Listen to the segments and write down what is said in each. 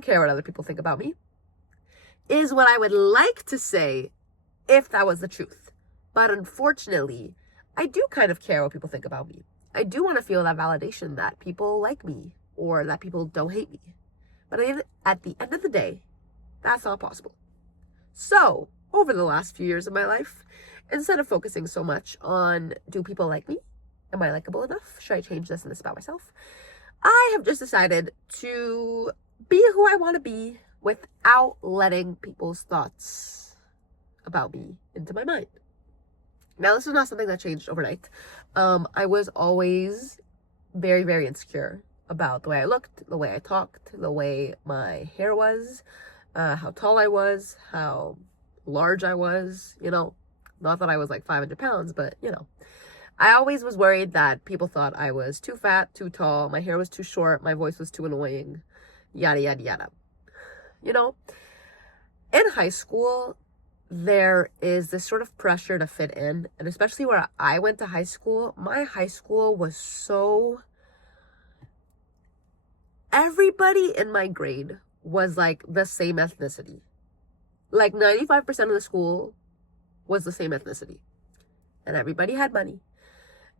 don't care what other people think about me, is what I would like to say if that was the truth. But unfortunately, I do kind of care what people think about me. I do want to feel that validation that people like me or that people don't hate me. But at the end of the day, that's not possible. So, over the last few years of my life, instead of focusing so much on do people like me? Am I likable enough? Should I change this and this about myself? I have just decided to be who I want to be without letting people's thoughts about me into my mind. Now, this is not something that changed overnight. I was always very, very insecure about the way I looked, the way I talked, the way my hair was, how tall I was, how large I was, not that I was like 500 pounds, but I always was worried that people thought I was too fat, too tall, my hair was too short, my voice was too annoying, yada, yada, yada. In high school, there is this sort of pressure to fit in, and especially where I went to high school, my high school was so... Everybody in my grade was like the same ethnicity. Like 95% of the school was the same ethnicity. And everybody had money.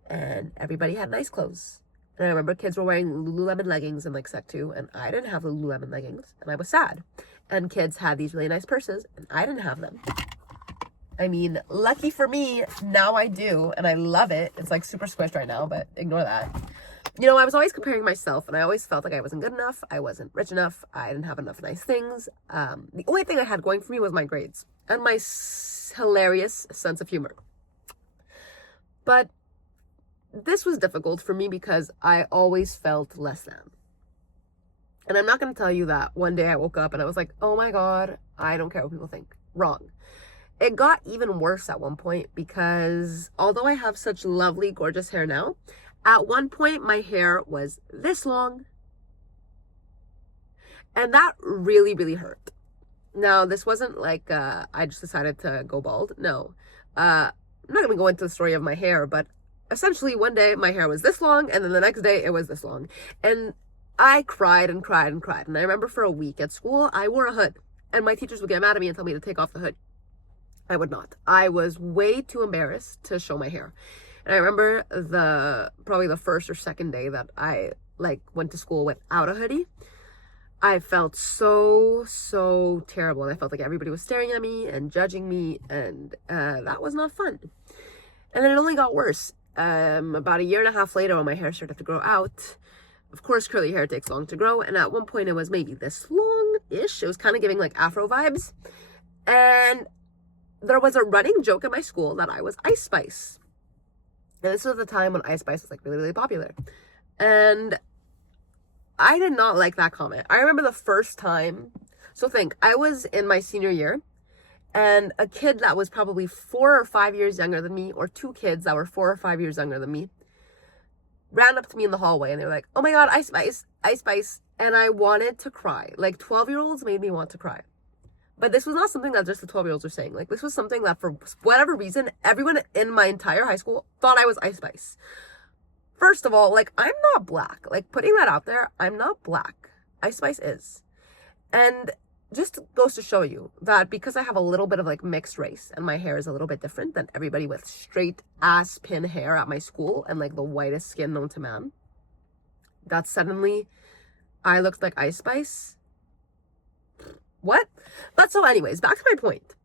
And everybody had nice clothes. And I remember kids were wearing Lululemon leggings in like Sec 2, and I didn't have Lululemon leggings, and I was sad. And kids had these really nice purses, and I didn't have them. I mean, lucky for me, now I do, and I love it. It's like super squished right now, but ignore that. I was always comparing myself, and I always felt like I wasn't good enough. I wasn't rich enough. I didn't have enough nice things. The only thing I had going for me was my grades and my hilarious sense of humor. But this was difficult for me because I always felt less than. And I'm not going to tell you that one day I woke up and I was like, oh my God, I don't care what people think. Wrong. It got even worse at one point because although I have such lovely, gorgeous hair now, at one point my hair was this long. And that really, really hurt. Now, this wasn't like I just decided to go bald. No. I'm not going to go into the story of my hair, but essentially one day my hair was this long and then the next day it was this long. And I cried and cried and cried. And I remember for a week at school, I wore a hood and my teachers would get mad at me and tell me to take off the hood. I would not. I was way too embarrassed to show my hair. And I remember probably the first or second day that I went to school without a hoodie, I felt so terrible. And I felt like everybody was staring at me and judging me, and that was not fun. And then it only got worse. About a year and a half later, when my hair started to grow out, of course, curly hair takes long to grow. And at one point it was maybe this long-ish. It was kind of giving like Afro vibes. And there was a running joke at my school that I was Ice Spice. And this was the time when Ice Spice was like really, really popular. And I did not like that comment. I remember the first time. So I was in my senior year, and a kid that was probably 4 or 5 years younger than me, or two kids that were 4 or 5 years younger than me, ran up to me in the hallway and they were like, oh my God, Ice Spice, Ice Spice. And I wanted to cry. Like 12-year-olds made me want to cry. But this was not something that just the 12-year-olds were saying. Like, this was something that for whatever reason, everyone in my entire high school thought I was Ice Spice. First of all, like, I'm not black. Like, putting that out there, I'm not black. Ice Spice is. And just goes to show you that because I have a little bit of like mixed race and my hair is a little bit different than everybody with straight ass pin hair at my school and like the whitest skin known to man, that suddenly I looked like Ice Spice. What? But so anyways, back to my point.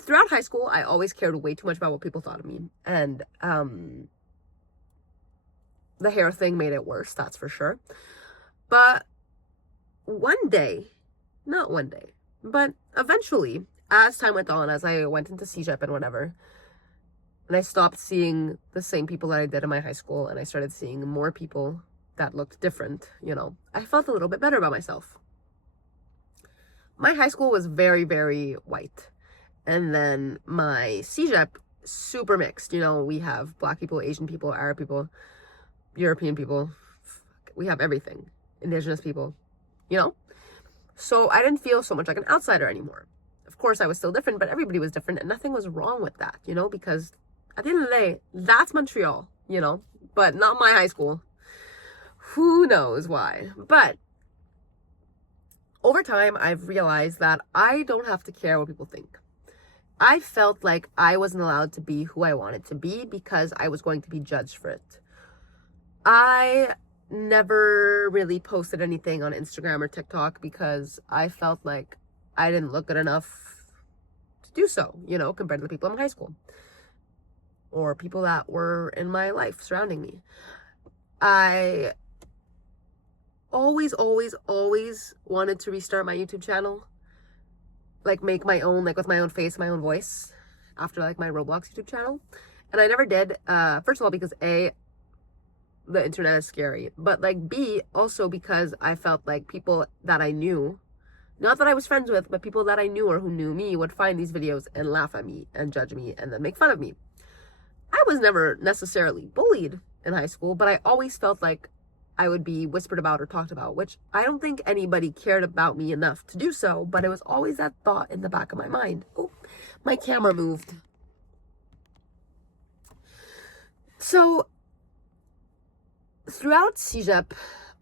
Throughout high school, I always cared way too much about what people thought of me. And the hair thing made it worse, that's for sure. But not one day, but eventually, as time went on, as I went into CEGEP and whatever, and I stopped seeing the same people that I did in my high school, and I started seeing more people that looked different, I felt a little bit better about myself. My high school was very, very white. And then my CEGEP, super mixed. We have Black people, Asian people, Arab people, European people. We have everything. Indigenous people, So I didn't feel so much like an outsider anymore. Of course, I was still different, but everybody was different. And nothing was wrong with that, because at the end of the day, that's Montreal, but not my high school. Who knows why? But over time, I've realized that I don't have to care what people think. I felt like I wasn't allowed to be who I wanted to be because I was going to be judged for it. I never really posted anything on Instagram or TikTok because I felt like I didn't look good enough to do so, compared to the people in high school or people that were in my life surrounding me. I always wanted to restart my YouTube channel, like make my own, like with my own face, my own voice, after like my Roblox YouTube channel. And I never did, first of all, because A, the internet is scary, but like B, also because I felt like people that I knew, not that I was friends with, but people that I knew or who knew me would find these videos and laugh at me and judge me and then make fun of me. I was never necessarily bullied in high school, but I always felt like I would be whispered about or talked about, which I don't think anybody cared about me enough to do so, but it was always that thought in the back of my mind. Oh, my camera moved. So throughout CEGEP,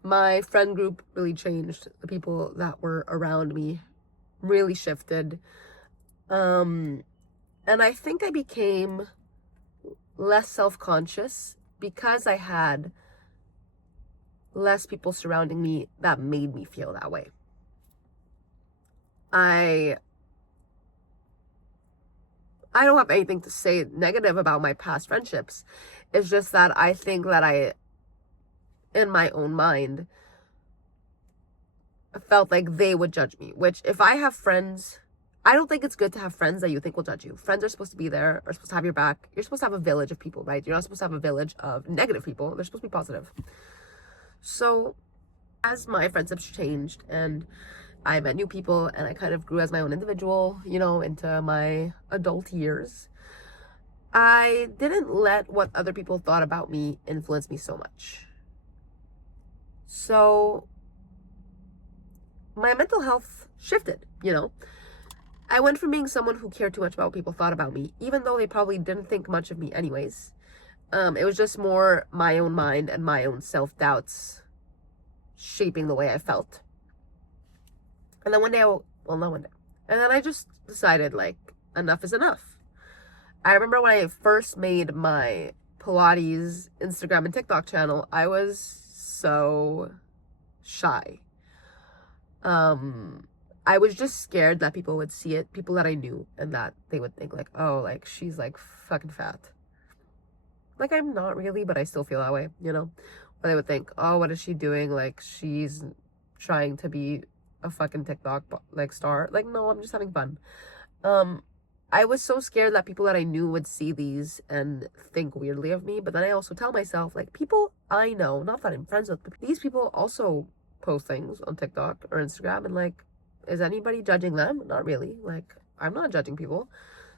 my friend group really changed. The people that were around me really shifted. And I think I became less self-conscious because I had less people surrounding me that made me feel that way. I don't have anything to say negative about my past friendships. It's just that I think that I, in my own mind, felt like they would judge me, which if I have friends, I don't think it's good to have friends that you think will judge you. Friends are supposed to be there, are supposed to have your back. You're supposed to have a village of people, right? You're not supposed to have a village of negative people. They're supposed to be positive. So as my friendships changed and I met new people and I kind of grew as my own individual, into my adult years, I didn't let what other people thought about me influence me so much. So my mental health shifted, I went from being someone who cared too much about what people thought about me, even though they probably didn't think much of me anyways. It was just more my own mind and my own self-doubts shaping the way I felt. And then one day, and then I just decided, like, enough is enough. I remember when I first made my Pilates Instagram and TikTok channel, I was so shy. I was just scared that people would see it, people that I knew, and that they would think like, oh, like she's like fucking fat. Like I'm not really, but I still feel that way, Or they would think, oh, what is she doing? Like she's trying to be a fucking TikTok like star. Like, no, I'm just having fun. I was so scared that people that I knew would see these and think weirdly of me. But then I also tell myself, like, people I know, not that I'm friends with, but these people also post things on TikTok or Instagram, and like, is anybody judging them? Not really. Like, I'm not judging people.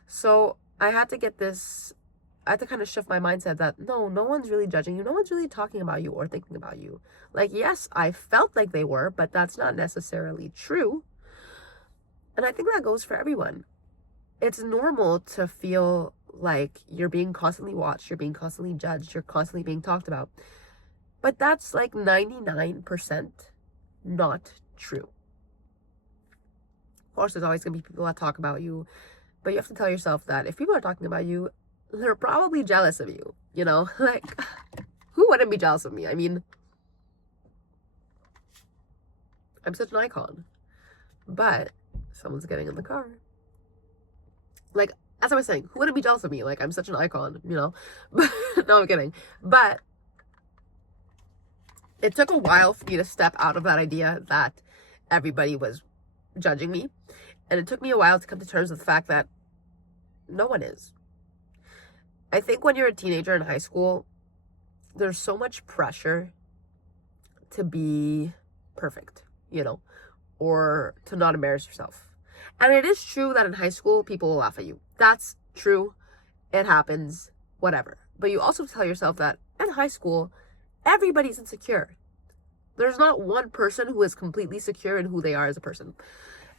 So I had to kind of shift my mindset that no one's really judging you. No one's really talking about you or thinking about you. Like, yes, I felt like they were, but that's not necessarily true. And I think that goes for everyone. It's normal to feel like you're being constantly watched, you're being constantly judged, you're constantly being talked about. But that's like 99% not true. Of course, there's always going to be people that talk about you, but you have to tell yourself that if people are talking about you, they're probably jealous of you, Like, who wouldn't be jealous of me? I mean, I'm such an icon. But someone's getting in the car. Like, as I was saying, who wouldn't be jealous of me? Like, I'm such an icon, But, no, I'm kidding. But it took a while for me to step out of that idea that everybody was judging me. And it took me a while to come to terms with the fact that no one is. I think when you're a teenager in high school, there's so much pressure to be perfect, or to not embarrass yourself. And it is true that in high school, people will laugh at you. That's true. It happens, whatever. But you also tell yourself that in high school, everybody's insecure. There's not one person who is completely secure in who they are as a person.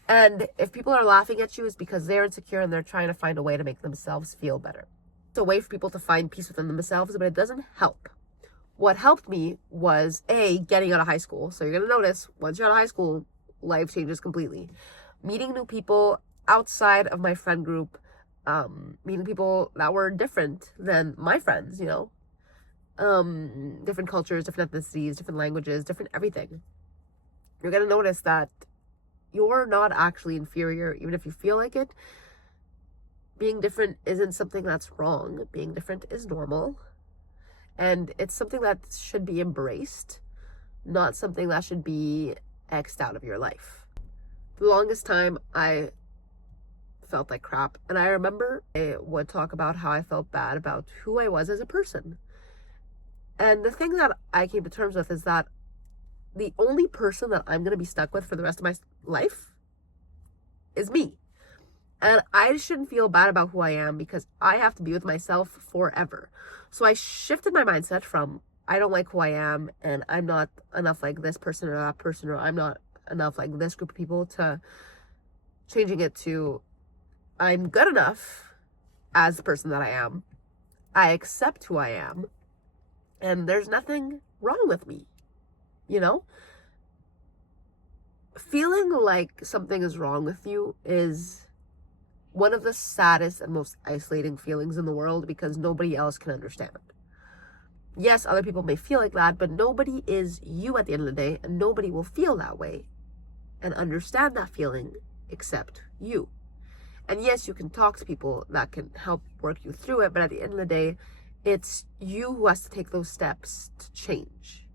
And if people are laughing at you, it's because they're insecure and they're trying to find a way to make themselves feel better. It's a way for people to find peace within themselves, but it doesn't help. What helped me was, A, getting out of high school. So you're going to notice, once you're out of high school, life changes completely. Meeting new people outside of my friend group, meeting people that were different than my friends, different cultures, different ethnicities, different languages, different everything. You're gonna notice that you're not actually inferior, even if you feel like it. Being different isn't something that's wrong. Being different is normal. And it's something that should be embraced, not something that should be X'd out of your life. For the longest time, I felt like crap. And I remember I would talk about how I felt bad about who I was as a person. And the thing that I came to terms with is that the only person that I'm going to be stuck with for the rest of my life is me. And I shouldn't feel bad about who I am because I have to be with myself forever. So I shifted my mindset from I don't like who I am and I'm not enough like this person or that person, or I'm not enough like this group of people, to changing it to I'm good enough as the person that I am. I accept who I am. And there's nothing wrong with me. Feeling like something is wrong with you is one of the saddest and most isolating feelings in the world, because nobody else can understand. Yes, other people may feel like that, but nobody is you at the end of the day, and nobody will feel that way and understand that feeling except you. And yes, you can talk to people that can help work you through it, but at the end of the day, it's you who has to take those steps to change.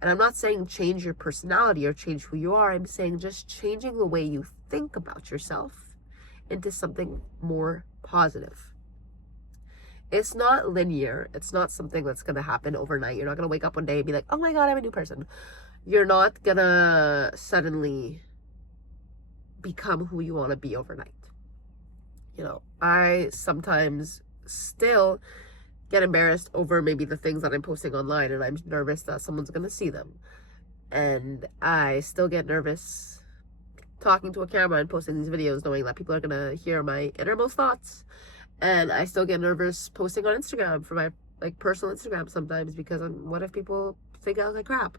And I'm not saying change your personality or change who you are. I'm saying just changing the way you think about yourself into something more positive. It's not linear. It's not something that's going to happen overnight. You're not going to wake up one day and be like, oh my God, I'm a new person. You're not going to suddenly become who you want to be overnight. I sometimes still get embarrassed over maybe the things that I'm posting online, and I'm nervous that someone's going to see them. And I still get nervous talking to a camera and posting these videos knowing that people are going to hear my innermost thoughts. And I still get nervous posting on Instagram for my personal Instagram sometimes, because what if people think I look like crap?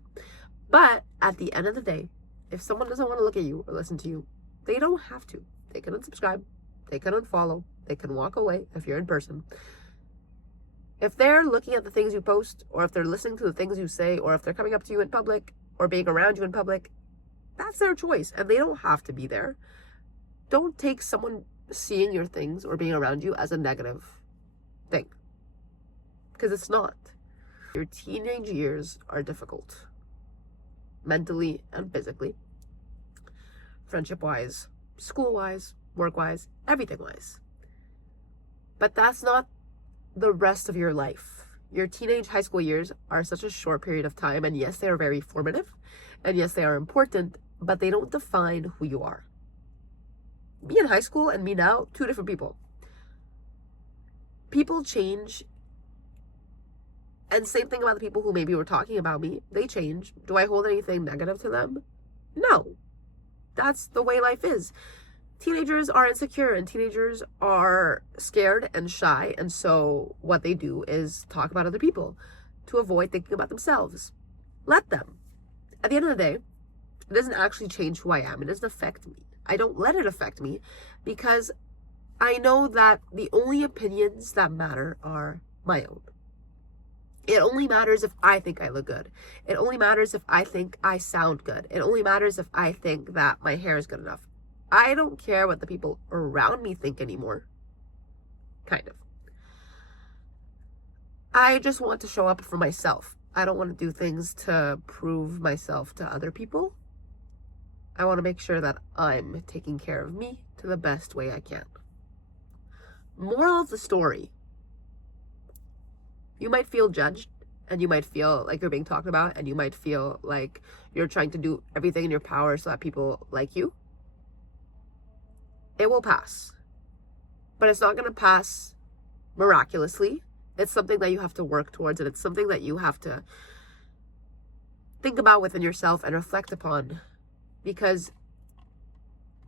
But at the end of the day, if someone doesn't want to look at you or listen to you, they don't have to. They can unsubscribe, they can unfollow, they can walk away if you're in person. If they're looking at the things you post, or if they're listening to the things you say, or if they're coming up to you in public or being around you in public, that's their choice, and they don't have to be there. Don't take someone seeing your things or being around you as a negative thing, because it's not. Your teenage years are difficult, mentally and physically, friendship-wise, school-wise, work-wise, everything-wise. But that's not the rest of your life. Your teenage high school years are such a short period of time, and yes, they are very formative, and yes, they are important, but they don't define who you are. Me in high school and me now, two different people. People change, and same thing about the people who maybe were talking about me. They change. Do I hold anything negative to them? No. That's the way life is. Teenagers are insecure, and teenagers are scared and shy, and so what they do is talk about other people to avoid thinking about themselves. Let them. At the end of the day, it doesn't actually change who I am. It doesn't affect me. I don't let it affect me, because I know that the only opinions that matter are my own. It only matters if I think I look good. It only matters if I think I sound good. It only matters if I think that my hair is good enough. I don't care what the people around me think anymore. Kind of. I just want to show up for myself. I don't want to do things to prove myself to other people. I want to make sure that I'm taking care of me to the best way I can. Moral of the story. You might feel judged, and you might feel like you're being talked about, and you might feel like you're trying to do everything in your power so that people like you. It will pass. But it's not going to pass miraculously. It's something that you have to work towards, and it's something that you have to think about within yourself and reflect upon. Because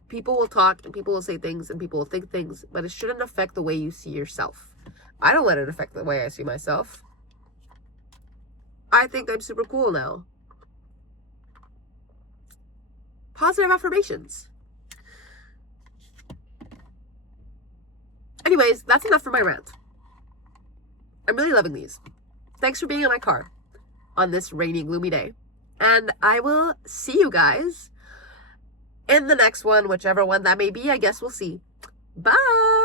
people will talk, and people will say things, and people will think things, but it shouldn't affect the way you see yourself. I don't let it affect the way I see myself. I think I'm super cool now. positive affirmations. Anyways, that's enough for my rant. I'm really loving these. Thanks for being in my car on this rainy, gloomy day. And I will see you guys in the next one, whichever one that may be. I guess we'll see. Bye.